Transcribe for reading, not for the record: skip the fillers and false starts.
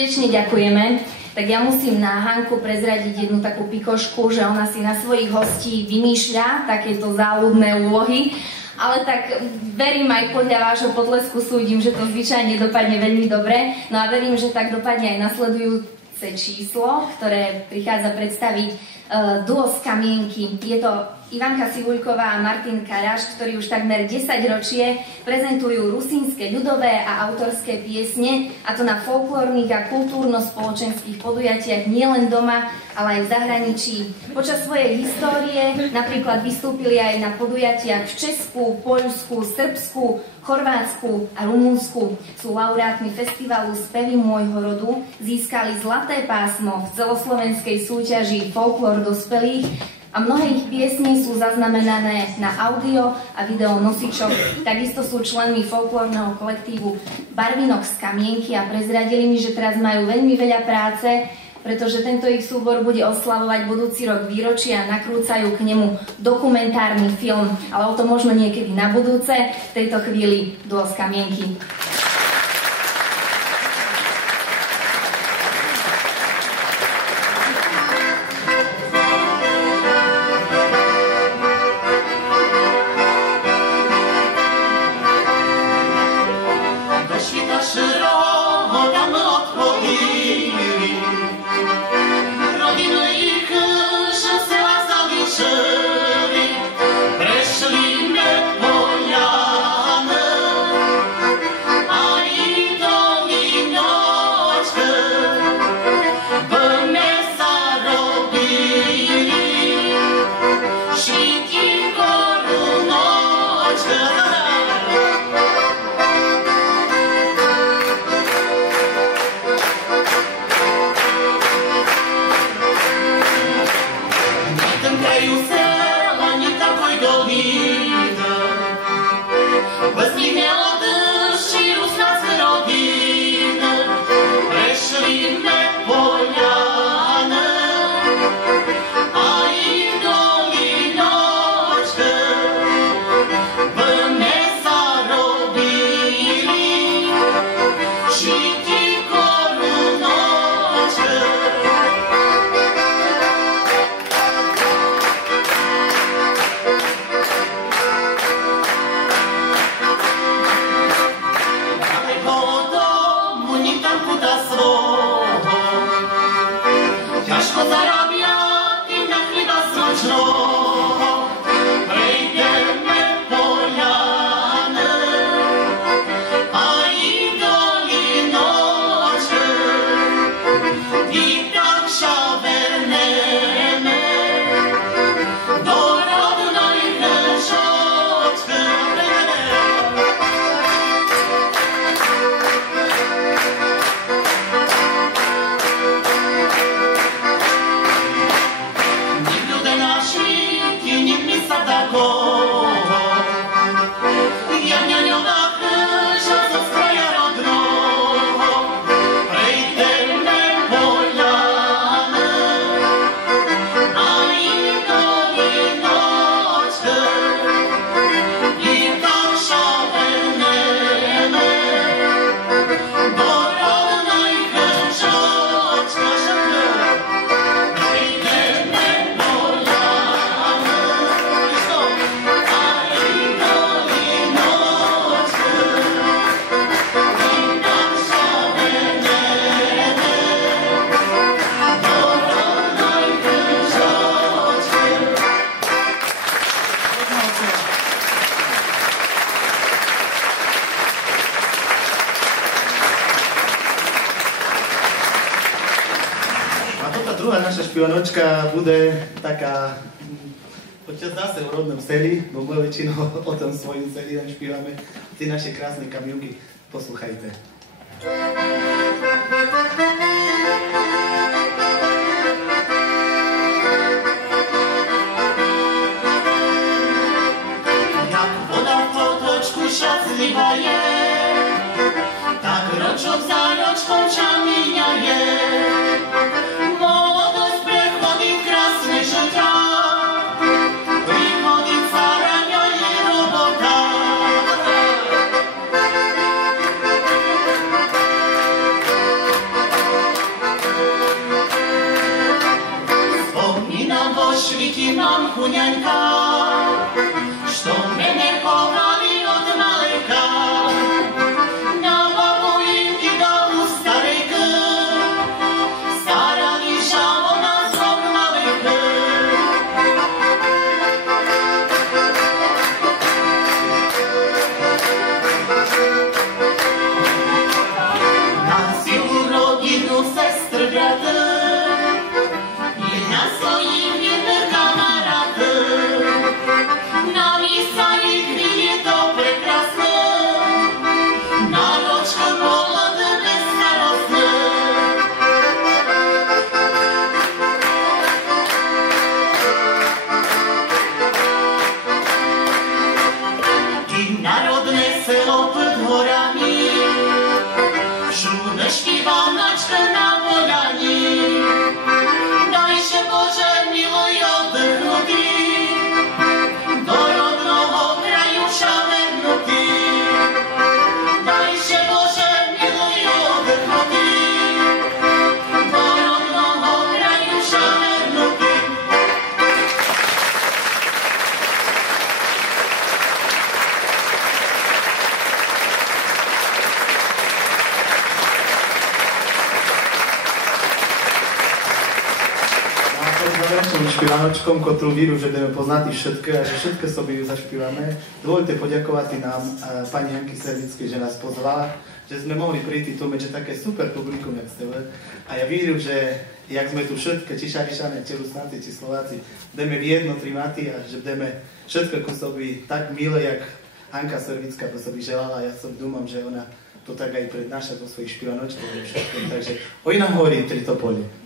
srdečne ďakujeme. Tak ja musím na Hanku prezradiť jednu takú pikošku, že ona si na svojich hostí vymýšľa takéto záľudné úlohy. Ale tak verím, aj podľa vášho potlesku súdim, že to zvyčajne dopadne veľmi dobre. No a verím, že tak dopadne aj nasledujúce číslo, ktoré prichádza predstaviť duo z Kamienky. Je to Ivanka Sivulková a Martin Karaš, ktorí už takmer 10 ročie prezentujú rusínske ľudové a autorské piesne, a to na folklórnych a kultúrno-spoločenských podujatiach nielen doma, ale aj v zahraničí. Počas svojej histórie napríklad vystúpili aj na podujatiach v Česku, Poľsku, Srbsku, Chorvátsku a Rumunsku. Sú laureátmi festivalu Spevy môjho rodu, získali zlaté pásmo v celoslovenskej súťaži Folklór dospelých, a mnohé ich piesne sú zaznamenané na audio a video nosičoch. Takisto sú členmi folklórneho kolektívu Barvinok z Kamienky a prezradili mi, že teraz majú veľmi veľa práce, pretože tento ich súbor bude oslavovať budúci rok výročie a nakrúcajú k nemu dokumentárny film. Ale o to možno niekedy na budúce. V tejto chvíli duo z Kamienky. Naša špionočka bude taká, počas zase o rodnom seli, bo my väčšinou o tom svojom seli len špívame tie naše krásne kamionky. Posluchajte. Jak voda v potočku šťastlivá je, tak ročok za ročkom čamíňa je. švíti mám chuňaňka, što mene chovali od maleka. Na babujinky domu starejka, starali žavo na zlom maleka. Na silu rodinu sestr brata, na svojim jedných kamaráta. Na mísaní chvíli to prekrásne, náročko mladé bezstarostné. I národné selo pod horami, všude špíva načka na poľaní. Dajže Bože milý oddychnutý, do rodného kraju šavernutý. Dajže Bože milý oddychnutý, do rodného kraju šavernutý. Záverečným špivanočkom, ktorú víru, že budeme poznať všetko a že všetko sobie zašpívame. Dovolte poďakovať nám pani Janky Servickej, že nás pozvala, že sme mohli prísť tu, že také super publikum, jak ste. A ja vírim, že jak sme tu všetky, či Šarišané, či Rusnáci, či Slováci, budeme v jedno trimáty a že budeme všetko ku sobi tak milé, jak Hanka Servická to sobi želala. Ja som dúmam, že ona to tak aj prednáša do svojich špivanočkov. Takže oj nám horí tri topoly.